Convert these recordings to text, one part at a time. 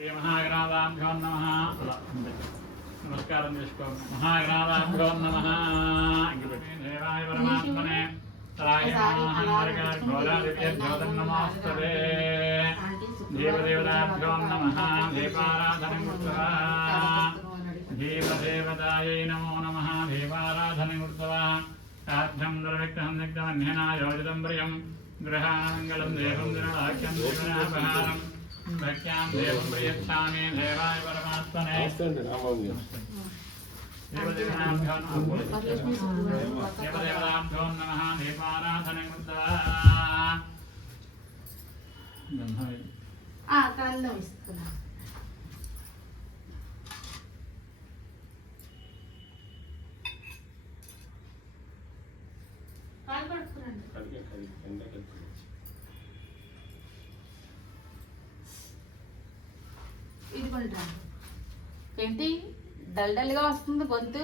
శ్రీ మహాగణాభ్యో నమః. నమస్కారం చేసుకోండి. మహాగణాభ్యో నమః. దేవాయ పరమాత్మనే నమోస్తతే. దేవదేవతాభ్యో నమః. దీపారాధనం కృత్వా దేవదేవతాయై నమో నమః. దీపారాధనం కృత్వా సాధ్యం దుర్విగ్రహం దిగ్ధమన్యనా యోజితం ప్రియం గృహానంగళం దేవం దినవాక్యం దినపహారం భక్త్యాం దేవం ప్రియచ్ఛామి. దేవాయ పరమాత్మనే దేవదేవతాభ్యో నమః. దీపారాధనం కృత్వా కళ్ళం ఇస్తున్నా. కాలు పడుకురండి. ఇది కొంటా ఏంటి డల్ డల్గా వస్తుంది గొంతు.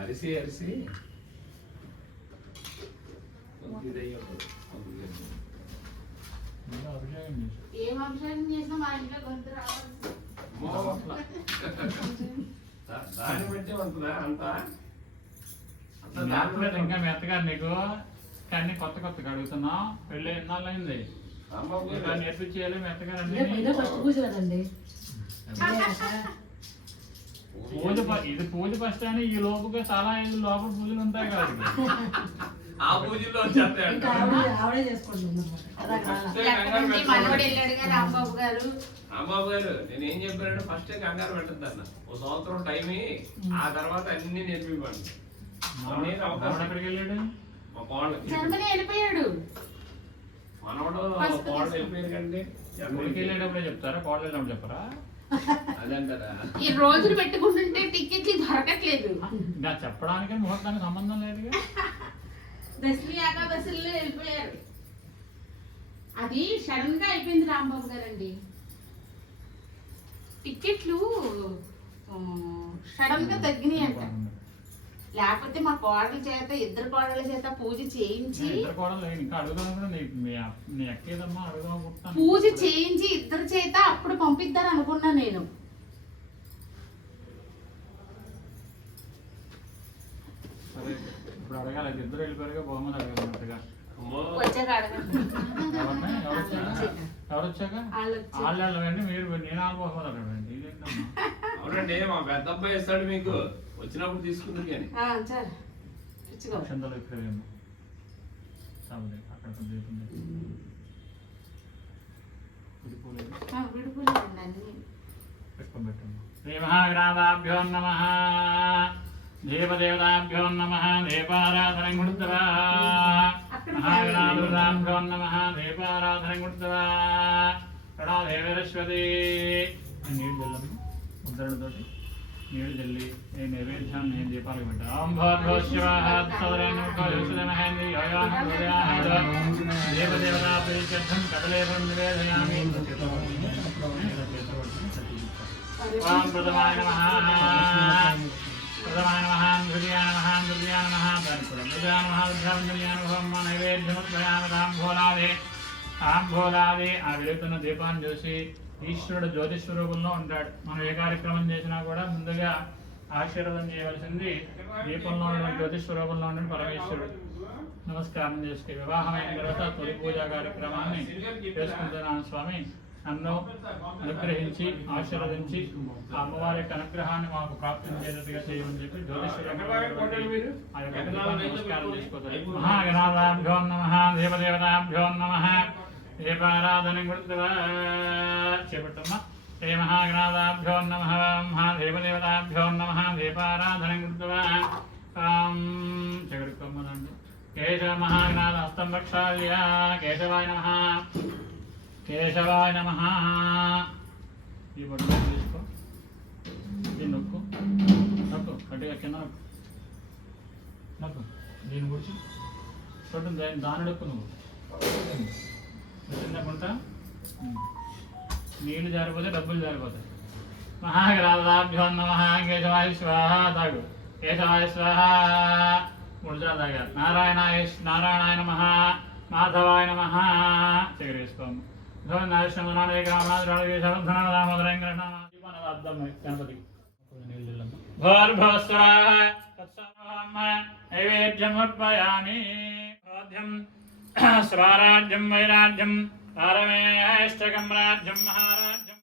అరిసి అరిసి ఏం అభిషేకం చేసినా మా ఇంట్లో గొంతు రావాలి. దాన్ని బట్టి ఉంటుందా అంతా ఇంకా మెత్తగా నీకు కానీ కొత్త కొత్తగా అడుగుతున్నావు. పెళ్ళి ఎన్నాళ్ళు అయింది నేర్పించేయాలి మెత్తగా. పూజ ఇది పూజ ఫస్ట్ అని ఈ లోపుగా చాలా లోపల పూజలు ఉంటాయి కదా. ఆ పూజలో రాంబాబు గారు రాంబాబు గారు నేను ఏం చెప్పానంటే ఫస్ట్ కంగారు పెట్టద్దు అన్న. ఓ సంవత్సరం టైం ఆ తర్వాత అన్ని నేర్పివ్వండి. ఎక్కడికి వెళ్ళాడు? మా కోళ్ళు జర్మనీ వెళ్ళిపోయాడు. మనోడు కోళ్ళు వెళ్ళిపోయారు కండి. ఊరికి వెళ్ళేటప్పుడే చెప్తారా? కోడలు వెళ్ళినప్పుడు చెప్పరా? అదంటారా ఈ రోజులు పెట్టుకుంటుంటే టికెట్లు దొరకట్లేదు. నా చెప్పడానికి ముహూర్తానికి సంబంధం లేదుగా. దశమి ఏకాదశిలో వెళ్ళిపోయారు. అది సడన్ గా అయిపోయింది రాంబాబు గారండి. టికెట్లు సడన్ గా తగ్గినాయి అంట. లేకపోతే మా కోడల చేత ఇద్దరు కోడల చేత పూజ చేయించి పూజ చేయించి ఇద్దరు చేత అప్పుడు పంపిద్దారు అనుకున్నా నేను. ఇప్పుడు అడగాలి ఇద్దరు వెళ్ళిపోయారుగా బహుమతి అడగాలన్నట్టుగా. వచ్చాక అడగండి. ఎవరు వచ్చాక వాళ్ళు వెళ్ళండి. మీరు నేను బహుమతి అడగండి. ఇదేంటమ్మా? అవునండి మా పెద్ద అబ్బాయి ఇస్తాడు మీకు వచ్చినప్పుడు తీసుకుంది కానీ క్షంతలో ఇక్కడేమో అక్కడ పెట్టుకొని పెట్టండి. శ్రీ మహాగణాభ్యో నమః. దేవదేవతాభ్యో నమః. దీపారాధనం కృత్వా మహాగణాభ్యో నమః. దీపారాధనం కృత్వా కడాదేవరస్వతి. నీళ్ళు జల్లము ఉద్దరణతోటి నీళ్ళు జల్లి ఈ నైవేద్యాన్ని నేను దీపాలకు పెట్టా. ఓం భోర్భో శివః తదరేణుమహేంద్రి దేవదేవతా ప్రీత్యర్థం కదలేవం నివేదయామి. ఓం ప్రథమాయ నమః. ప్రథమాయ నమః. ద్వితీయాయ నమః. తృతీయాయ నమః. తృతీయాయ నమః. విద్యావంజనీయానుభవం నైవేద్యముద్భయామి. తాంబూలాది ఆ వెలుగుతున్న దీపాన్ని చూసి ఈశ్వరుడు జ్యోతిస్వరూపంలో ఉంటాడు. మనం ఏ కార్యక్రమం చేసినా కూడా ముందుగా ఆశీర్వాదం చేయవలసింది దీపంలో ఉన్న జ్యోతిస్వరూపంలో ఉన్న పరమేశ్వరుడు. నమస్కారం చేసుకుని వివాహం అయిన తర్వాత తొలి పూజా కార్యక్రమాన్ని చేసుకుంటున్నాను. స్వామి నన్ను అనుగ్రహించి ఆశీర్వదించి ఆ అమ్మవారి యొక్క అనుగ్రహాన్ని మాకు ప్రాప్తించేటట్టుగా చేయమని చెప్పి జ్యోతిష్వరం ఆ యొక్క నమస్కారం చేసుకోవాలి. మహాగణాభ్యో నమః. దేవదేవతాభ్యో నమః. దీపారాధనం కృత్వా చేపట్టమ్మా. శ్రీ మహాగణాభ్యో నమః. దేవదేవతాభ్యో నమః. దీపారాధనం కృత్వా చెగడుకోమ్మదండి. కేశవ మహాగణాథ హస్తం ప్రక్షాళ్య. కేశవాయ నమః. కేశవాయ నమః. ఈ బొట్టు తీసుకో. దీన్ని నొక్కు నొక్కు గట్టిగా కింద నొక్కు నొక్కు. దీన్ని కూర్చి చూడు దాని నొక్కు. నువ్వు చిన్నకుంటా నీళ్లు జారిపోతే డబ్బులు జారిపోతాయి. మహాగణాభ్యో నమః. కేశవాయ స్వాహ. తాగు. కేశవాయ స్వాహ. 3 సార్లు తాగారు. నారాయణాయ నమః. మాధవాయ నమః. చెగరేసుకోము. గణపతి భోర్భోస్వాహ తత్సర్వం నైవేద్యమర్పయామి. బోధ్యం స్వరాజ్యం వైరాజ్యం పారమేష్టకం రాజ్యం మహారాజ్యం.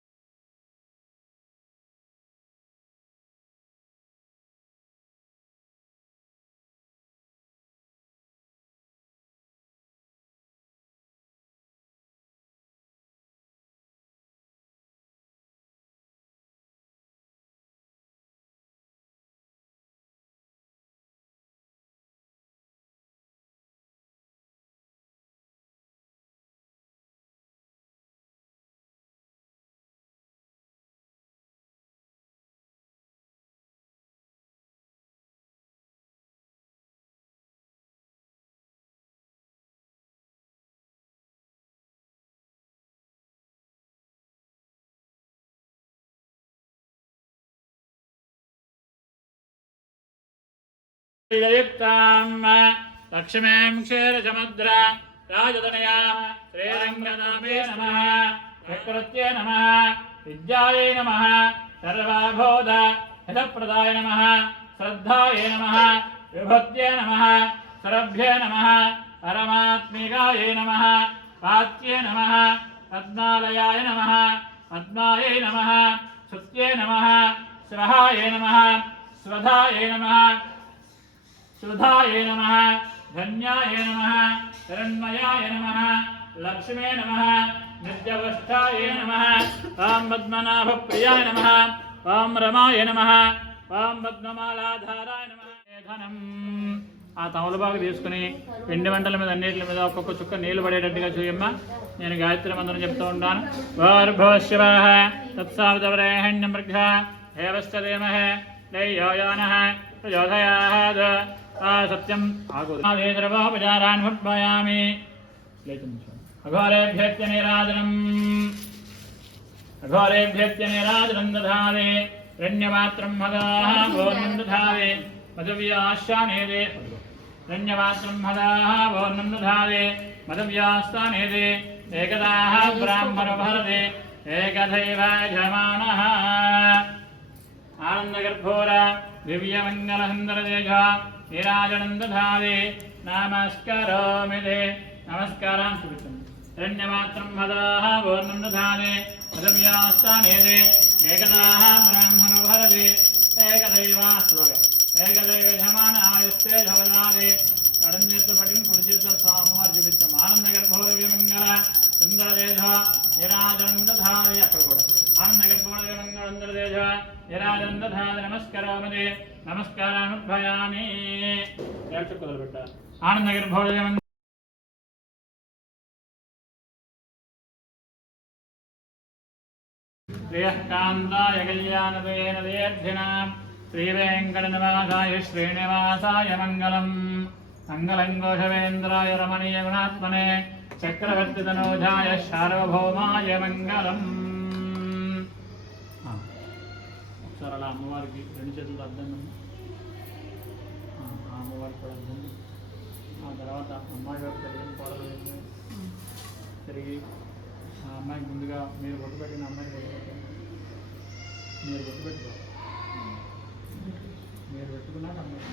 లక్ష్మీం క్షీరసముద్ర రాజతనయాం శ్రీరంగనామే నమః. చక్రవర్త్యై నమః. విద్యాయై నమః. సర్వబోధ హితప్రదాయ నమః. శ్రద్ధాయై నమః. విభూత్యై నమః. సరభ్యై నమః. పరమాత్మికాయై నమః. పాత్యై నమః. పద్మాలయాయ నమః. పద్మాయై నమః. శుత్యై నమః. స్వహాయై నమః. స్వధాయై నమః. సుధాయ నమః. ధన్యాయ నమః. హిరణ్మయాయ నమః. లక్ష్మే నమః. నిత్యవష్టాయ నమః. ఓం పద్మనాభప్రియాయ నమః. ఓం రమాయ నమః. ఓం పద్మమాలాధారాయ నమః. ధనం ఆ తమలపాకు తీసుకుని పిండి వంటల మీద అన్నిటి మీద ఒక్కొక్క చుక్క నీళ్లు పడేటట్టుగా చూయమ్మా. నేను గాయత్రి మంత్రం చెప్తూ ఉంటాను. భోర్భోశివాః తత్సావితవరేహణ్యం మృగ హేవశ్చ ధీమహి ధియో యో నః ప్రచోదయాత్. సత్యం ఆగురాన్ భయామి. అఘోరేభ్యత్య నీరాజనం అఘోరేభ్యత్య నీరాజనం దధామి. రణ్యమాత్రం మదాః భోర్నం దధామి. మధవ్యాశ్చానేదే రణ్యమాత్రం మదాః భోర్నం దధామి. మధవ్యాస్తానేదే ఏకదాః బ్రాహ్మణో భరతే ఏకథైవ యజమానః. ఆనందగర్భోర దివ్యమంగళసుందరదేజ నీరాజనం దధామి. నమస్కరోమి తే. నమస్కారం చూపించండి. రణ్యమాత్రం మదాః భోర్నం దధామి. మధవ్యాస్తానేదే ఏకదాః బ్రాహ్మణో భరతే ఏకదైవాస్త్వగ ఏకదైవ యజమాన ఆయుస్తే జగదాది. ఎడం చేతితో పట్టుకుని కుడి చేతితో స్వామివారు చూపించాం. ఆనందగర్భోర దివ్యమంగళ సుందరదేజ నీరాజనం దధామి. అక్కడ కూడా ఆనందగర్భోరదేజ నీరాజనం దధామి. నమస్కరోమి తే. నమస్కారానుద్భయామి. కుదలు పెట్టారు. ఆనందగర్భోర శ్రీయకాంతాయ కళ్యాణవేన దేర్ధినాం శ్రీవేంకటనివాసాయ శ్రీనివాసాయ మంగళం. మంగళం ఘోషవేంద్రాయ రమణీయ గుణాత్మనే చక్రవర్తి తనూజాయ సార్వభౌమాయ మంగళం. ఒకసారి అలా అమ్మవారికి రెండు చేతులతో అర్థం. అమ్మవారికి కూడా అర్థం. ఆ తర్వాత అమ్మాయి గారు తిరిగిన కోడలు తిరిగి ఆ అమ్మాయికి ముందుగా మీరు బొట్టు పెట్టిన అమ్మాయిని మీరు బొట్టు పెట్టుకో. మీరు పెట్టుకున్నాక అమ్మాయి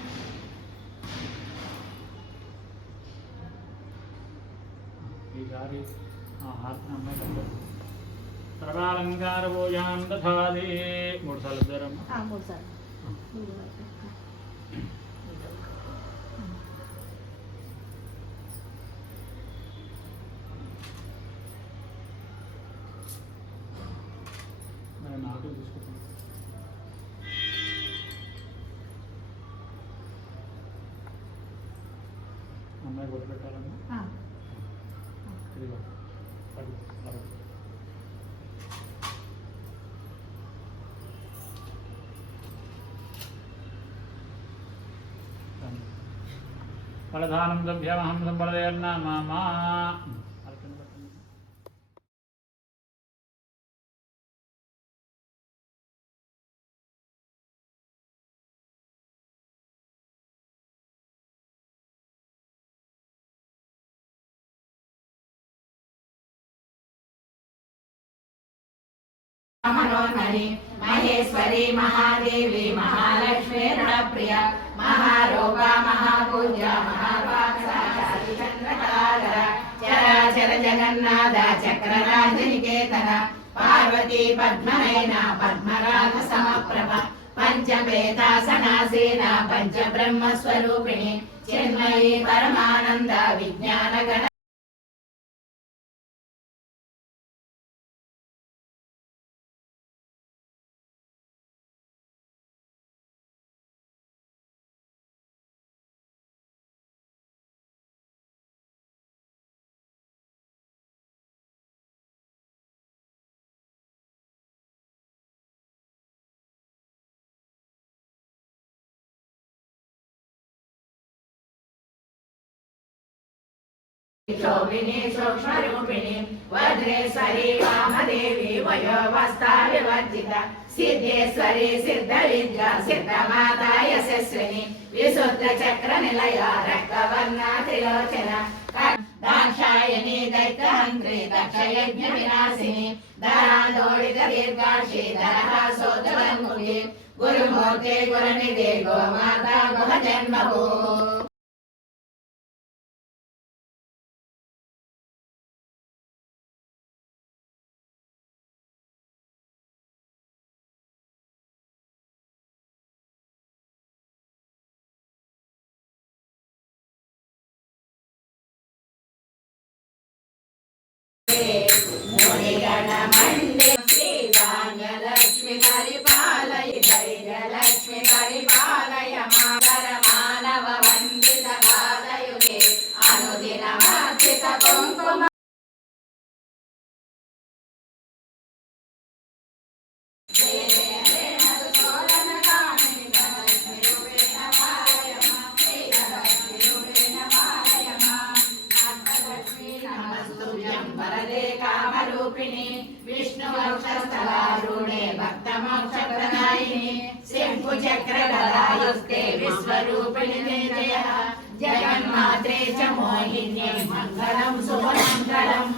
ఈసారి ఆ హారతిని అమ్మాయి కట్టారు. సర్వాలంకార పూజాం దధాది. 3 సార్లు ఇద్దారమ్మా. 3 సార్లు. నాకు తీసుకుంటాను. అమ్మాయి బొట్టు పెట్టాలమ్మా. ఇదిగో ఫలధానం దభ్యమహం సంపదయర్నామా. मनोन्मणि महेश्वरी महादेवी महालक्ष्मी ऋणप्रिय महारोगा महापूज्या महापाक्षाचंद्रकाधर चराचर जगन्नाथ चक्रराजनिकेतन पार्वती पद्मनयना पद्मराग समप्रभ पंचभेदासनासीना पंचब्रह्म स्वरूपिणी चिन्मयी परमानंद विज्ञान गण शोभिनी सूक्ष्म रूपिणी वज्रेश्वरी वामदेवी वयोवस्था विवर्जिता सिद्धेश्वरी सिद्ध विद्या सिद्ध माता यशस्विनी विशुद्ध चक्र निलया रक्तवर्णा त्रिलोचना दाक्षायणी दैत्यहंत्री दक्षयज्ञ विनाशिनी धराधोड़ित दीर्घाक्षी धरहा सोतवन्मुखी गुरुमूर्ति गुरुनिधि गोमाता गुह जन्मभू लक्ष्मी परिपालय धैर्यलक्ष्मी परिपालय मातर मानव वंदित पादयुगे अनुदिनमर्पित कुंकुम विष्णुवक्षस्थलारूढे भक्तमोक्षप्रदायिनि शङ्कुचक्रगदायुस्ते विश्वरूपिणि ते जयः जगन्मात्रे च मोहिन्ये मङ्गलं शुभमङ्गलम्